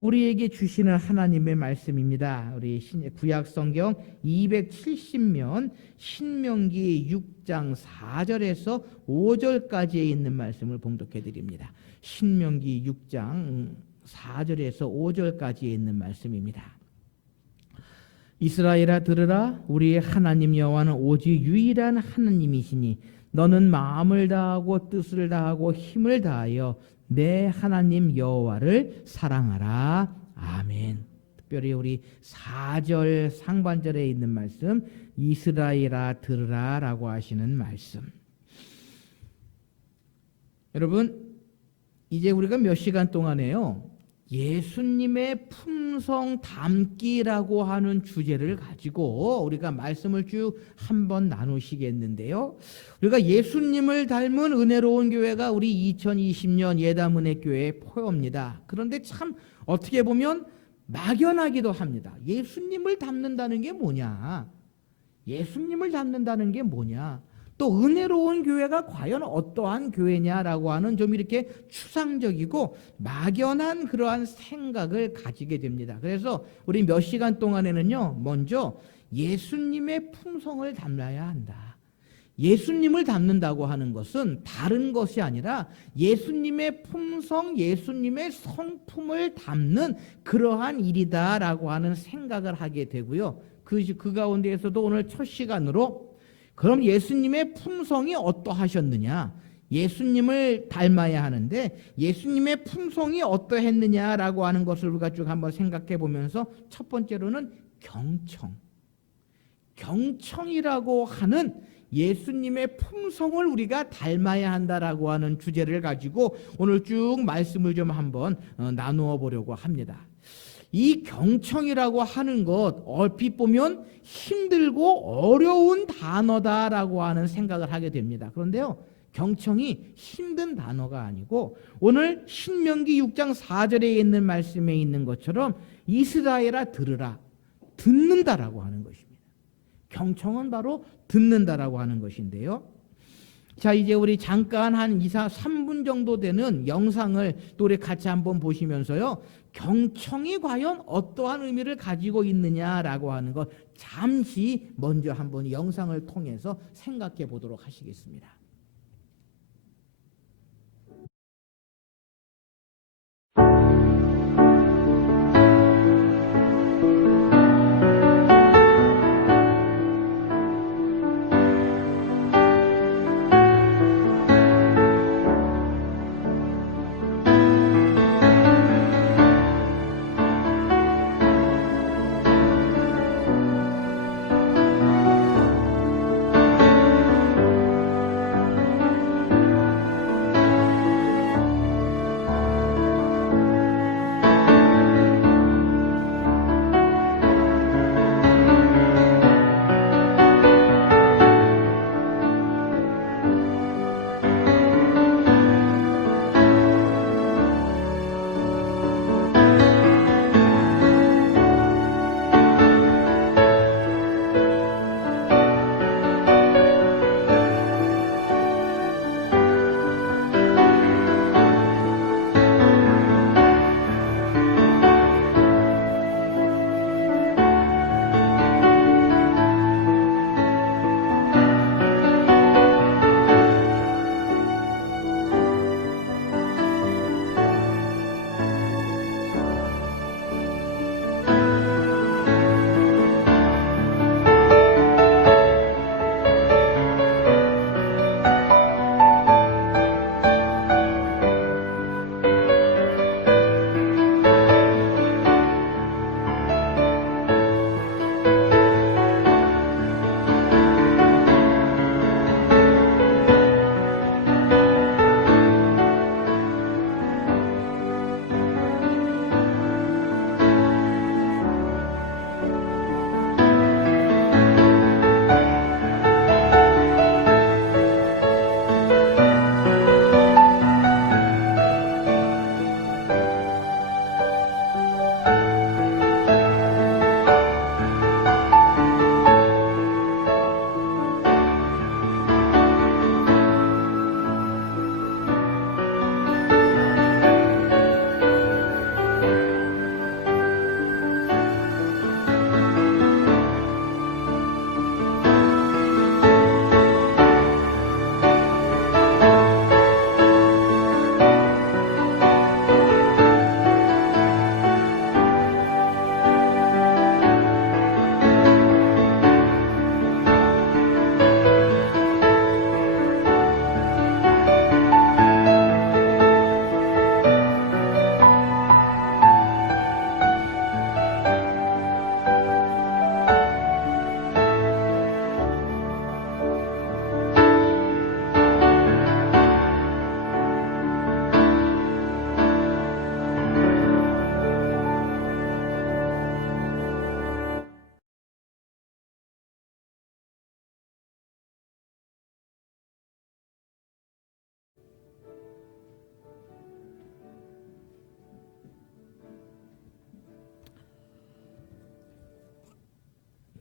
우리에게 주시는 하나님의 말씀입니다. 우리 구약 성경 270면 신명기 6장 4절에서 5절까지에 있는 말씀을 봉독해 드립니다. 신명기 6장 4절에서 5절까지에 있는 말씀입니다. 이스라엘아 들으라. 우리의 하나님 여호와는 오직 유일한 하나님이시니 너는 마음을 다하고 뜻을 다하고 힘을 다하여 내 하나님 여호와를 사랑하라. 아멘. 특별히 우리 4절 상반절에 있는 말씀, 이스라엘아 들으라 라고 하시는 말씀. 여러분, 이제 우리가 몇 시간 동안에요, 예수님의 품성 담기라고 하는 주제를 가지고 우리가 말씀을 쭉 한번 나누시겠는데요. 우리가 예수님을 닮은 은혜로운 교회가 우리 2020년 예담은혜교회의 포효입니다. 그런데 참 어떻게 보면 막연하기도 합니다. 예수님을 닮는다는 게 뭐냐? 예수님을 닮는다는 게 뭐냐? 또 은혜로운 교회가 과연 어떠한 교회냐라고 하는 좀 이렇게 추상적이고 막연한 그러한 생각을 가지게 됩니다. 그래서 우리 몇 시간 동안에는요, 먼저 예수님의 품성을 닮아야 한다. 예수님을 닮는다고 하는 것은 다른 것이 아니라 예수님의 품성, 예수님의 성품을 담는 그러한 일이다라고 하는 생각을 하게 되고요. 그 가운데에서도 오늘 첫 시간으로 그럼 예수님의 품성이 어떠하셨느냐? 예수님을 닮아야 하는데 예수님의 품성이 어떠했느냐라고 하는 것을 우리가 쭉 한번 생각해 보면서 첫 번째로는 경청이라고 하는 예수님의 품성을 우리가 닮아야 한다라고 하는 주제를 가지고 오늘 쭉 말씀을 좀 한번 나누어 보려고 합니다. 이 경청이라고 하는 것 얼핏 보면 힘들고 어려운 단어다라고 하는 생각을 하게 됩니다. 그런데요, 경청이 힘든 단어가 아니고 오늘 신명기 6장 4절에 있는 말씀에 있는 것처럼 이스라엘아 들으라, 듣는다라고 하는 것입니다. 경청은 바로 듣는다라고 하는 것인데요. 자, 이제 우리 잠깐 한 3분 정도 되는 영상을 또 우리 같이 한번 보시면서요, 경청이 과연 어떠한 의미를 가지고 있느냐라고 하는 것 잠시 먼저 한번 영상을 통해서 생각해 보도록 하시겠습니다.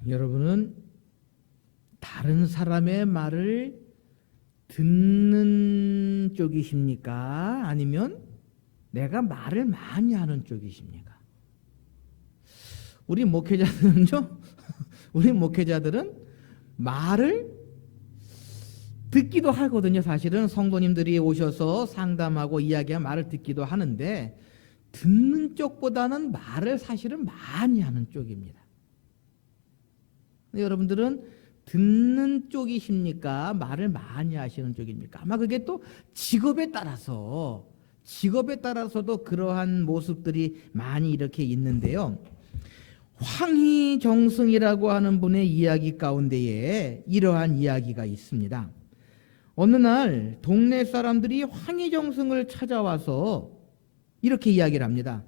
여러분은 다른 사람의 말을 듣는 쪽이십니까? 아니면 내가 말을 많이 하는 쪽이십니까? 우리 목회자들은요, 우리 목회자들은 말을 듣기도 하거든요. 사실은 성도님들이 오셔서 상담하고 이야기하면 말을 듣기도 하는데 듣는 쪽보다는 말을 사실은 많이 하는 쪽입니다. 여러분들은 듣는 쪽이십니까? 말을 많이 하시는 쪽입니까? 아마 그게 또 직업에 따라서도 그러한 모습들이 많이 이렇게 있는데요. 황희정승이라고 하는 분의 이야기 가운데에 이러한 이야기가 있습니다. 어느 날 동네 사람들이 황희정승을 찾아와서 이렇게 이야기를 합니다.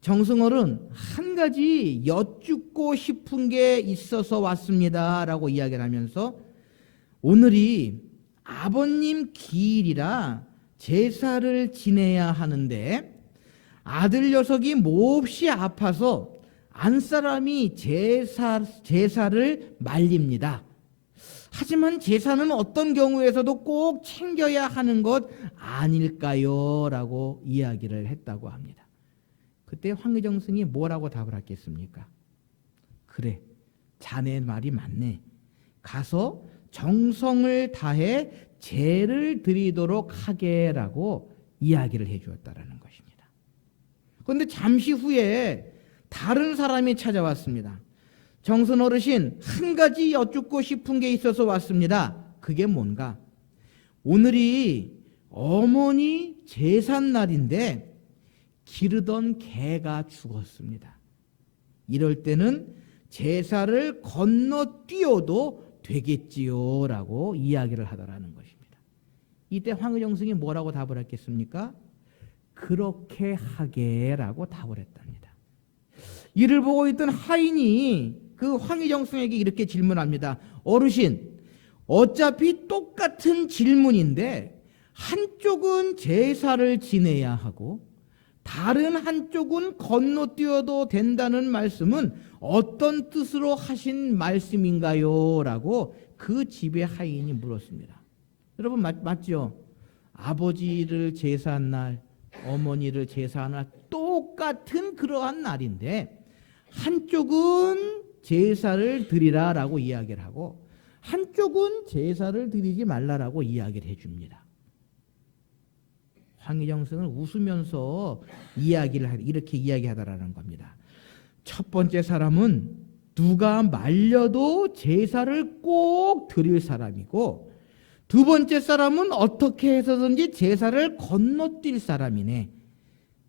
정승어른, 한 가지 여쭙고 싶은 게 있어서 왔습니다 라고 이야기를 하면서 오늘이 아버님 기일이라 제사를 지내야 하는데 아들 녀석이 몹시 아파서 안사람이 제사를 말립니다. 하지만 제사는 어떤 경우에서도 꼭 챙겨야 하는 것 아닐까요? 라고 이야기를 했다고 합니다. 그때 황희정승이 뭐라고 답을 하겠습니까? 그래, 자네 말이 맞네. 가서 정성을 다해 제를 드리도록 하게라고 이야기를 해주었다라는 것입니다. 그런데 잠시 후에 다른 사람이 찾아왔습니다. 정선 어르신, 한 가지 여쭙고 싶은 게 있어서 왔습니다. 그게 뭔가? 오늘이 어머니 제삿날인데 기르던 개가 죽었습니다. 이럴 때는 제사를 건너뛰어도 되겠지요 라고 이야기를 하더라는 것입니다. 이때 황희정승이 뭐라고 답을 했겠습니까? 그렇게 하게라고 답을 했답니다. 이를 보고 있던 하인이 그 황희정승에게 이렇게 질문합니다. 어르신, 어차피 똑같은 질문인데 한쪽은 제사를 지내야 하고 다른 한쪽은 건너뛰어도 된다는 말씀은 어떤 뜻으로 하신 말씀인가요? 라고 그 집의 하인이 물었습니다. 여러분 맞죠? 아버지를 제사한 날, 어머니를 제사한 날 똑같은 그러한 날인데 한쪽은 제사를 드리라 라고 이야기를 하고 한쪽은 제사를 드리지 말라라고 이야기를 해줍니다. 황희정승은 웃으면서 이렇게 이야기하더라는 겁니다. 첫 번째 사람은 누가 말려도 제사를 꼭 드릴 사람이고 두 번째 사람은 어떻게 해서든지 제사를 건너뛸 사람이네.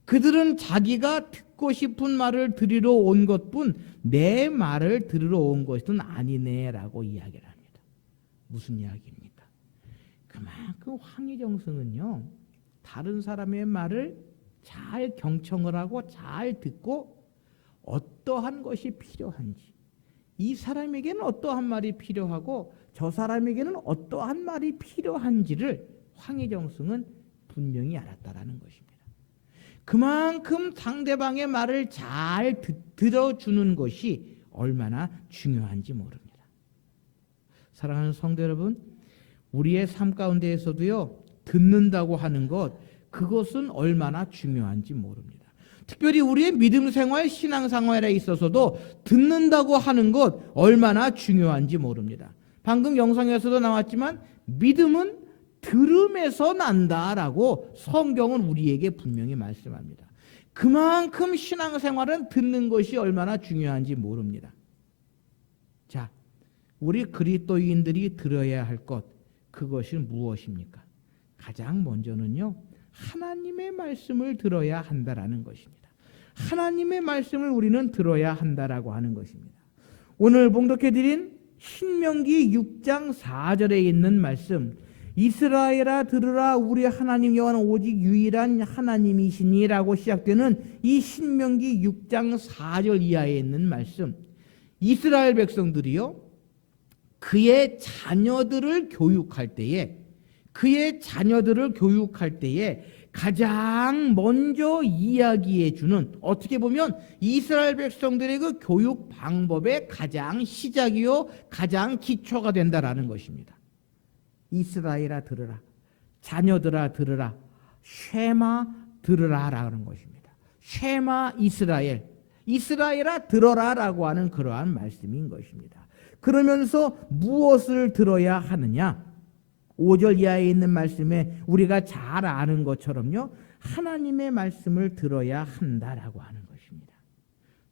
그들은 자기가 듣고 싶은 말을 들으러 온 것뿐 내 말을 들으러 온 것은 아니네 라고 이야기를 합니다. 무슨 이야기입니까? 그만큼 황희정승은요 다른 사람의 말을 잘 경청을 하고 잘 듣고 어떠한 것이 필요한지, 이 사람에게는 어떠한 말이 필요하고 저 사람에게는 어떠한 말이 필요한지를 황희정승은 분명히 알았다라는 것입니다. 그만큼 상대방의 말을 잘 들어주는 것이 얼마나 중요한지 모릅니다. 사랑하는 성도 여러분, 우리의 삶 가운데에서도요 듣는다고 하는 것, 그것은 얼마나 중요한지 모릅니다. 특별히 우리의 믿음 생활, 신앙 생활에 있어서도 듣는다고 하는 것 얼마나 중요한지 모릅니다. 방금 영상에서도 나왔지만 믿음은 들음에서 난다라고 성경은 우리에게 분명히 말씀합니다. 그만큼 신앙 생활은 듣는 것이 얼마나 중요한지 모릅니다. 자, 우리 그리스도인들이 들어야 할 것, 그것이 무엇입니까? 가장 먼저는요 하나님의 말씀을 들어야 한다라는 것입니다. 하나님의 말씀을 우리는 들어야 한다라고 하는 것입니다. 오늘 봉독해드린 신명기 6장 4절에 있는 말씀, 이스라엘아 들으라, 우리 하나님 여호와는 오직 유일한 하나님이시니 라고 시작되는 이 신명기 6장 4절 이하에 있는 말씀, 이스라엘 백성들이요 그의 자녀들을 교육할 때에 가장 먼저 이야기해 주는, 어떻게 보면 이스라엘 백성들의 그 교육 방법의 가장 시작이요 가장 기초가 된다라는 것입니다. 이스라엘아 들으라, 자녀들아 들으라, 쉐마 들으라라는 것입니다. 쉐마 이스라엘, 이스라엘아 들어라라고 하는 그러한 말씀인 것입니다. 그러면서 무엇을 들어야 하느냐? 5절 이하에 있는 말씀에 우리가 잘 아는 것처럼요, 하나님의 말씀을 들어야 한다라고 하는 것입니다.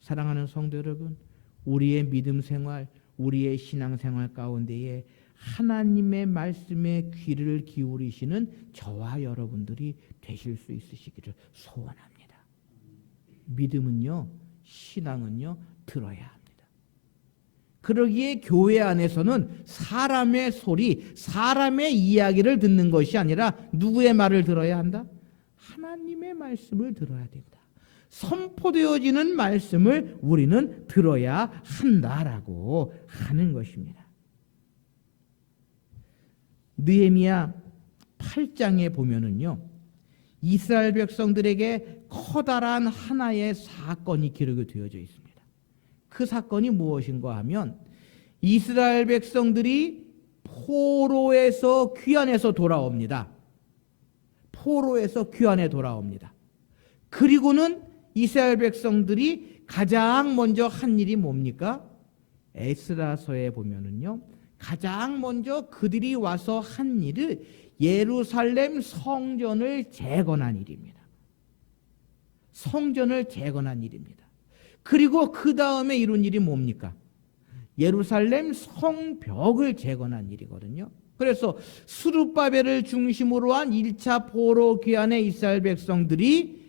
사랑하는 성도 여러분, 우리의 믿음 생활, 우리의 신앙 생활 가운데에 하나님의 말씀에 귀를 기울이시는 저와 여러분들이 되실 수 있으시기를 소원합니다. 믿음은요, 신앙은요, 들어야 합니다. 그러기에 교회 안에서는 사람의 소리, 사람의 이야기를 듣는 것이 아니라 누구의 말을 들어야 한다? 하나님의 말씀을 들어야 된다. 선포되어지는 말씀을 우리는 들어야 한다라고 하는 것입니다. 느헤미야 8장에 보면은요, 이스라엘 백성들에게 커다란 하나의 사건이 기록이 되어져 있습니다. 그 사건이 무엇인가 하면, 이스라엘 백성들이 포로에서 귀환해서 돌아옵니다. 포로에서 귀환해 돌아옵니다. 그리고는 이스라엘 백성들이 가장 먼저 한 일이 뭡니까? 에스라서에 보면은요, 가장 먼저 그들이 와서 한 일은 예루살렘 성전을 재건한 일입니다. 성전을 재건한 일입니다. 그리고 그 다음에 이룬 일이 뭡니까? 예루살렘 성벽을 재건한 일이거든요. 그래서 스룹바벨을 중심으로 한 1차 포로 귀환의 이스라엘 백성들이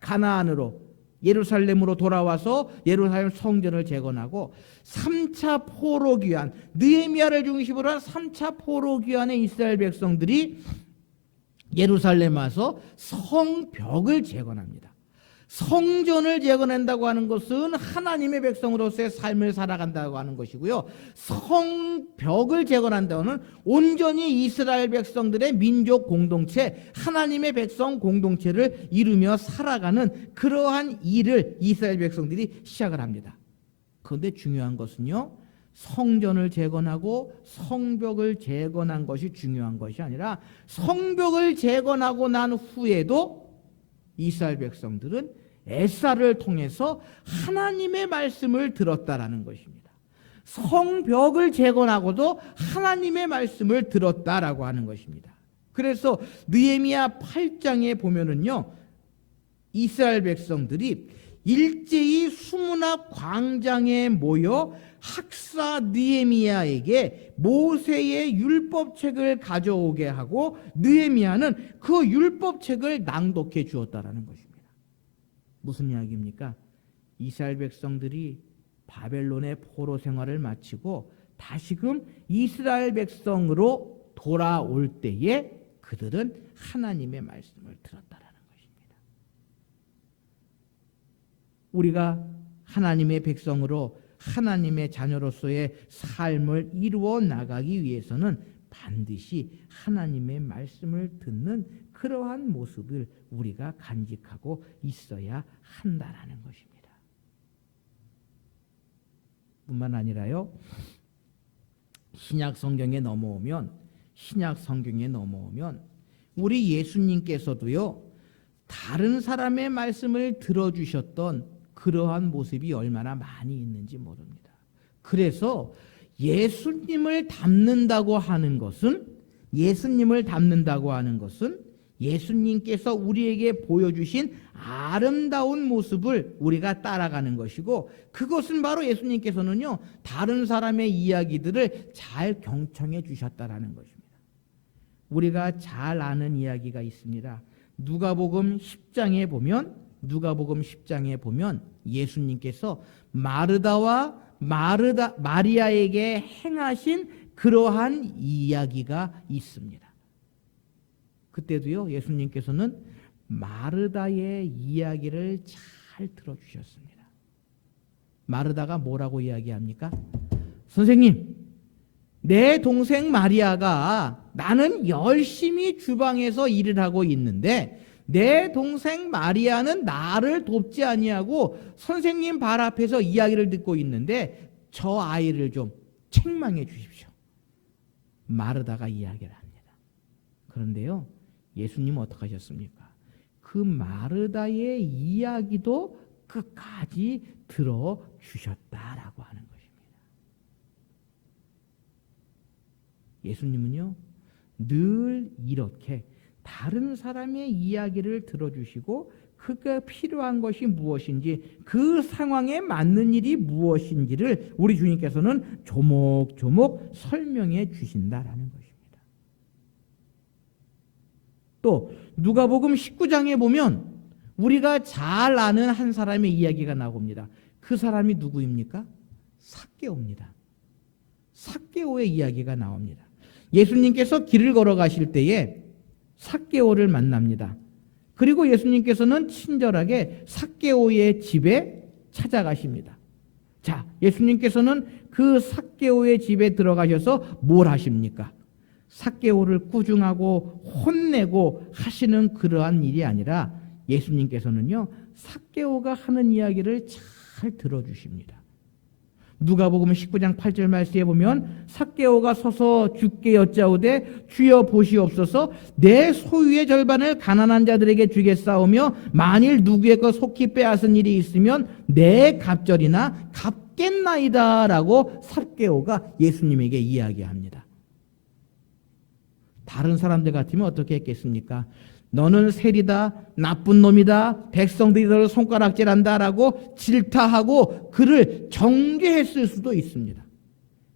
가나안으로, 예루살렘으로 돌아와서 예루살렘 성전을 재건하고, 3차 포로 귀환, 느헤미야를 중심으로 한 3차 포로 귀환의 이스라엘 백성들이 예루살렘 와서 성벽을 재건합니다. 성전을 재건한다고 하는 것은 하나님의 백성으로서의 삶을 살아간다고 하는 것이고요, 성벽을 재건한다고는 온전히 이스라엘 백성들의 민족 공동체, 하나님의 백성 공동체를 이루며 살아가는 그러한 일을 이스라엘 백성들이 시작을 합니다. 그런데 중요한 것은요, 성전을 재건하고 성벽을 재건한 것이 중요한 것이 아니라, 성벽을 재건하고 난 후에도 이스라엘 백성들은 에스라를 통해서 하나님의 말씀을 들었다라는 것입니다. 성벽을 재건하고도 하나님의 말씀을 들었다라고 하는 것입니다. 그래서 느헤미야 8장에 보면은요, 이스라엘 백성들이 일제히 수문학 광장에 모여 학사 느헤미야에게 모세의 율법책을 가져오게 하고, 느헤미야는 그 율법책을 낭독해 주었다라는 것입니다. 무슨 이야기입니까? 이스라엘 백성들이 바벨론의 포로 생활을 마치고 다시금 이스라엘 백성으로 돌아올 때에 그들은 하나님의 말씀을 들었다라는 것입니다. 우리가 하나님의 백성으로, 하나님의 자녀로서의 삶을 이루어 나가기 위해서는 반드시 하나님의 말씀을 듣는 그러한 모습을 우리가 간직하고 있어야 한다라는 것입니다. 뿐만 아니라요, 신약 성경에 넘어오면 우리 예수님께서도요, 다른 사람의 말씀을 들어주셨던 그러한 모습이 얼마나 많이 있는지 모릅니다. 그래서 예수님을 닮는다고 하는 것은 예수님께서 우리에게 보여주신 아름다운 모습을 우리가 따라가는 것이고, 그것은 바로 예수님께서는요, 다른 사람의 이야기들을 잘 경청해 주셨다라는 것입니다. 우리가 잘 아는 이야기가 있습니다. 누가복음 10장에 보면 예수님께서 마리아에게 행하신 그러한 이야기가 있습니다. 그때도요, 예수님께서는 마르다의 이야기를 잘 들어주셨습니다. 마르다가 뭐라고 이야기합니까? 선생님, 내 동생 마리아가 나는 열심히 주방에서 일을 하고 있는데 내 동생 마리아는 나를 돕지 아니하고 선생님 발 앞에서 이야기를 듣고 있는데 저 아이를 좀 책망해 주십시오. 마르다가 이야기를 합니다. 그런데요, 예수님은 어떻게 하셨습니까? 그 마르다의 이야기도 끝까지 들어주셨다라고 하는 것입니다. 예수님은요, 늘 이렇게 다른 사람의 이야기를 들어주시고 그가 필요한 것이 무엇인지 그 상황에 맞는 일이 무엇인지를 우리 주님께서는 조목조목 설명해 주신다라는 것입니다. 또 누가복음 19장에 보면 우리가 잘 아는 한 사람의 이야기가 나옵니다. 그 사람이 누구입니까? 삭개오입니다. 삭개오의 이야기가 나옵니다. 예수님께서 길을 걸어가실 때에 삭개오를 만납니다. 그리고 예수님께서는 친절하게 삭개오의 집에 찾아가십니다. 자, 예수님께서는 그 삭개오의 집에 들어가셔서 뭘 하십니까? 삭개오를 꾸중하고 혼내고 하시는 그러한 일이 아니라 예수님께서는요, 삭개오가 하는 이야기를 잘 들어주십니다. 누가복음 19장 8절 말씀에 보면 삭개오가 서서 주께 여짜오되 주여 보시옵소서 내 소유의 절반을 가난한 자들에게 주겠사오며 만일 누구의 것 속히 빼앗은 일이 있으면 내 갑절이나 갚겠나이다 라고 삭개오가 예수님에게 이야기합니다. 다른 사람들 같으면 어떻게 했겠습니까? 너는 세리다, 나쁜 놈이다, 백성들이 너를 손가락질한다 라고 질타하고 그를 정죄했을 수도 있습니다.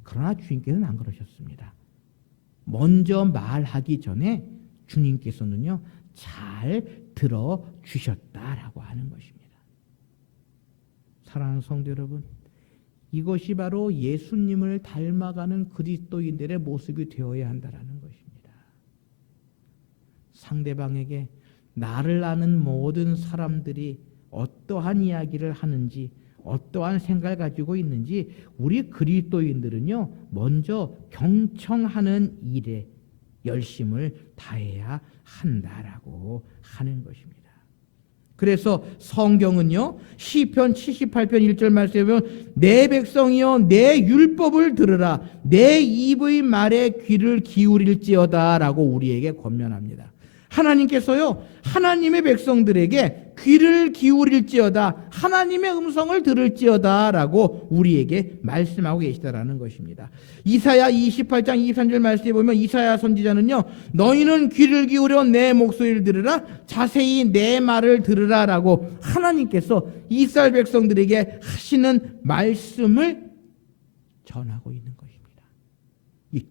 그러나 주님께서는 안 그러셨습니다. 먼저 말하기 전에 주님께서는요, 잘 들어주셨다라고 하는 것입니다. 사랑하는 성도 여러분, 이것이 바로 예수님을 닮아가는 그리스도인들의 모습이 되어야 한다라는 것입니다. 상대방에게 나를 아는 모든 사람들이 어떠한 이야기를 하는지 어떠한 생각을 가지고 있는지 우리 그리스도인들은요, 먼저 경청하는 일에 열심을 다해야 한다라고 하는 것입니다. 그래서 성경은요, 시편 78편 1절 말씀에 보면 내 백성이여 내 율법을 들으라 내 입의 말에 귀를 기울일지어다 라고 우리에게 권면합니다. 하나님께서요, 하나님의 백성들에게 귀를 기울일지어다, 하나님의 음성을 들을지어다 라고 우리에게 말씀하고 계시다라는 것입니다. 이사야 28장 23절 말씀에 보면 이사야 선지자는요, 너희는 귀를 기울여 내 목소리를 들으라, 자세히 내 말을 들으라 라고 하나님께서 이스라엘 백성들에게 하시는 말씀을 전하고 있는 것입니다.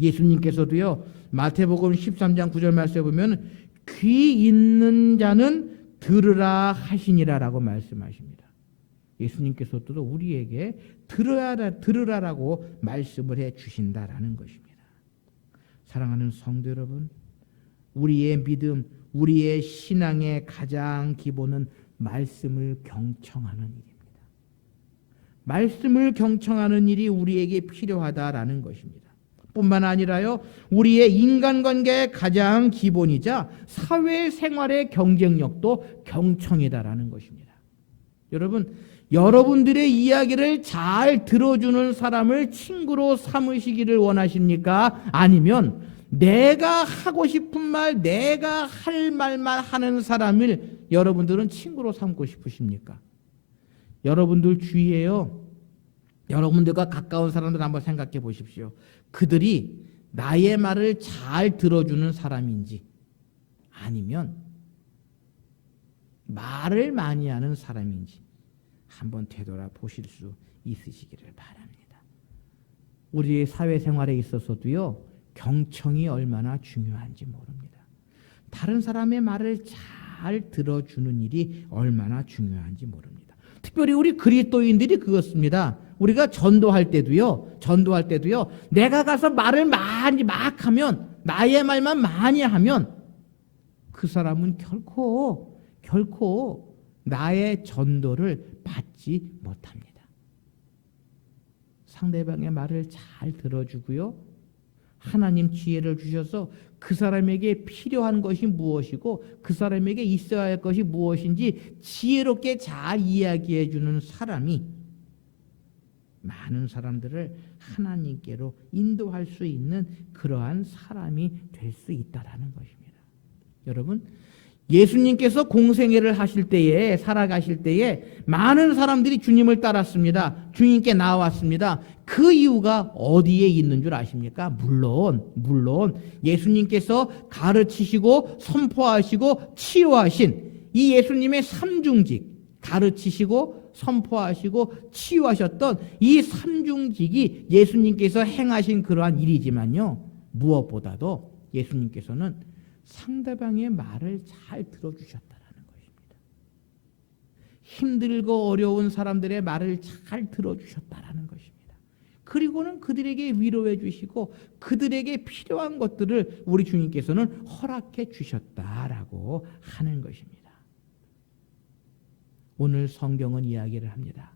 예수님께서도요, 마태복음 13장 9절 말씀에 보면 귀 있는 자는 들으라 하시니라라고 말씀하십니다. 예수님께서도 우리에게 들으라라고 말씀을 해 주신다라는 것입니다. 사랑하는 성도 여러분, 우리의 믿음, 우리의 신앙의 가장 기본은 말씀을 경청하는 일입니다. 말씀을 경청하는 일이 우리에게 필요하다라는 것입니다. 뿐만 아니라요, 우리의 인간관계의 가장 기본이자 사회생활의 경쟁력도 경청이다라는 것입니다. 여러분, 여러분들의 이야기를 잘 들어주는 사람을 친구로 삼으시기를 원하십니까? 아니면 내가 하고 싶은 말, 내가 할 말만 하는 사람을 여러분들은 친구로 삼고 싶으십니까? 여러분들 주위에요, 여러분들과 가까운 사람들 한번 생각해 보십시오. 그들이 나의 말을 잘 들어주는 사람인지 아니면 말을 많이 하는 사람인지 한번 되돌아보실 수 있으시기를 바랍니다. 우리의 사회생활에 있어서도요, 경청이 얼마나 중요한지 모릅니다. 다른 사람의 말을 잘 들어주는 일이 얼마나 중요한지 모릅니다. 특별히 우리 그리스도인들이 그렇습니다. 우리가 전도할 때도요, 내가 가서 말을 많이 막 하면, 나의 말만 많이 하면 그 사람은 결코 나의 전도를 받지 못합니다. 상대방의 말을 잘 들어주고요. 하나님 지혜를 주셔서 그 사람에게 필요한 것이 무엇이고 그 사람에게 있어야 할 것이 무엇인지 지혜롭게 잘 이야기해 주는 사람이 많은 사람들을 하나님께로 인도할 수 있는 그러한 사람이 될 수 있다라는 것입니다. 여러분, 예수님께서 공생애를 하실 때에 살아가실 때에 많은 사람들이 주님을 따랐습니다. 주님께 나왔습니다. 그 이유가 어디에 있는 줄 아십니까? 물론 예수님께서 가르치시고 선포하시고 치유하신 이 예수님의 삼중직, 가르치시고 선포하시고 치유하셨던 이 삼중직이 예수님께서 행하신 그러한 일이지만요, 무엇보다도 예수님께서는 상대방의 말을 잘 들어주셨다라는 것입니다. 힘들고 어려운 사람들의 말을 잘 들어주셨다라는 것입니다. 그리고는 그들에게 위로해 주시고 그들에게 필요한 것들을 우리 주님께서는 허락해 주셨다라고 하는 것입니다. 오늘 성경은 이야기를 합니다.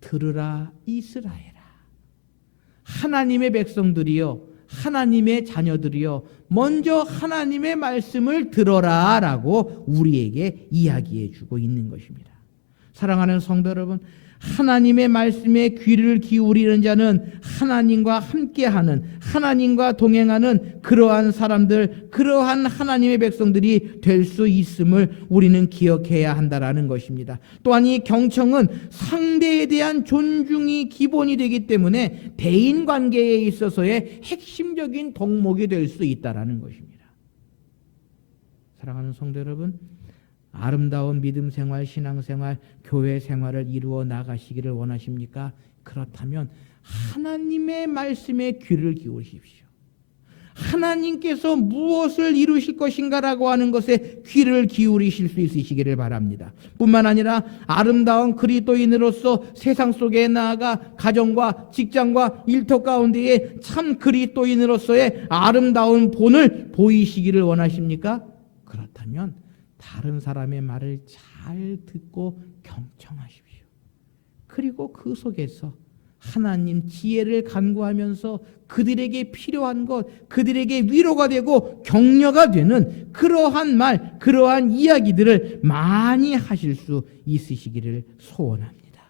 들으라 이스라엘아, 하나님의 백성들이여, 하나님의 자녀들이여, 먼저 하나님의 말씀을 들어라 라고 우리에게 이야기해 주고 있는 것입니다. 사랑하는 성도 여러분, 하나님의 말씀에 귀를 기울이는 자는 하나님과 함께하는, 하나님과 동행하는 그러한 사람들, 그러한 하나님의 백성들이 될 수 있음을 우리는 기억해야 한다라는 것입니다. 또한 이 경청은 상대에 대한 존중이 기본이 되기 때문에 대인관계에 있어서의 핵심적인 덕목이 될 수 있다라는 것입니다. 사랑하는 성도 여러분, 아름다운 믿음 생활, 신앙 생활, 교회 생활을 이루어 나가시기를 원하십니까? 그렇다면 하나님의 말씀에 귀를 기울이십시오. 하나님께서 무엇을 이루실 것인가라고 하는 것에 귀를 기울이실 수 있으시기를 바랍니다. 뿐만 아니라 아름다운 그리스도인으로서 세상 속에 나아가 가정과 직장과 일터 가운데에 참 그리스도인으로서의 아름다운 본을 보이시기를 원하십니까? 그렇다면 다른 사람의 말을 잘 듣고 경청하십시오. 그리고 그 속에서 하나님 지혜를 간구하면서 그들에게 필요한 것, 그들에게 위로가 되고 격려가 되는 그러한 말, 그러한 이야기들을 많이 하실 수 있으시기를 소원합니다.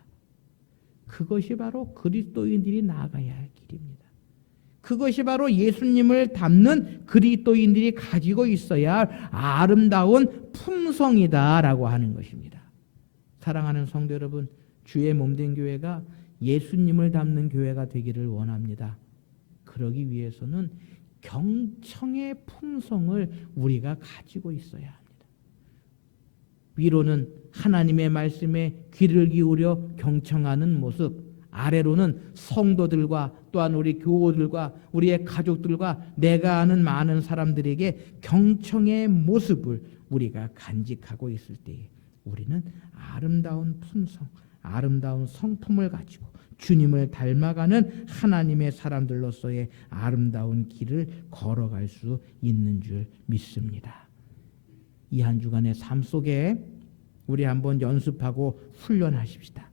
그것이 바로 그리스도인들이 나아가야 할 길입니다. 그것이 바로 예수님을 닮는 그리스도인들이 가지고 있어야 할 아름다운 품성이다라고 하는 것입니다. 사랑하는 성도 여러분, 주의 몸된 교회가 예수님을 닮는 교회가 되기를 원합니다. 그러기 위해서는 경청의 품성을 우리가 가지고 있어야 합니다. 위로는 하나님의 말씀에 귀를 기울여 경청하는 모습, 아래로는 성도들과 또한 우리 교우들과 우리의 가족들과 내가 아는 많은 사람들에게 경청의 모습을 우리가 간직하고 있을 때에 우리는 아름다운 품성, 아름다운 성품을 가지고 주님을 닮아가는 하나님의 사람들로서의 아름다운 길을 걸어갈 수 있는 줄 믿습니다. 이 한 주간의 삶 속에 우리 한번 연습하고 훈련하십시다.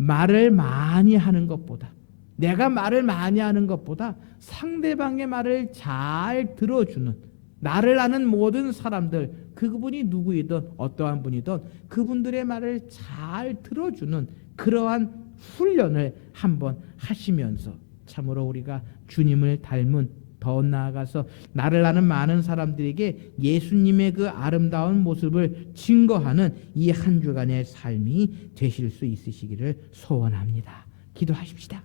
말을 많이 하는 것보다, 내가 말을 많이 하는 것보다 상대방의 말을 잘 들어주는, 나를 아는 모든 사람들, 그분이 누구이든 어떠한 분이든 그분들의 말을 잘 들어주는 그러한 훈련을 한번 하시면서 참으로 우리가 주님을 닮은, 더 나아가서 나를 아는 많은 사람들에게 예수님의 그 아름다운 모습을 증거하는 이 한 주간의 삶이 되실 수 있으시기를 소원합니다. 기도하십시다.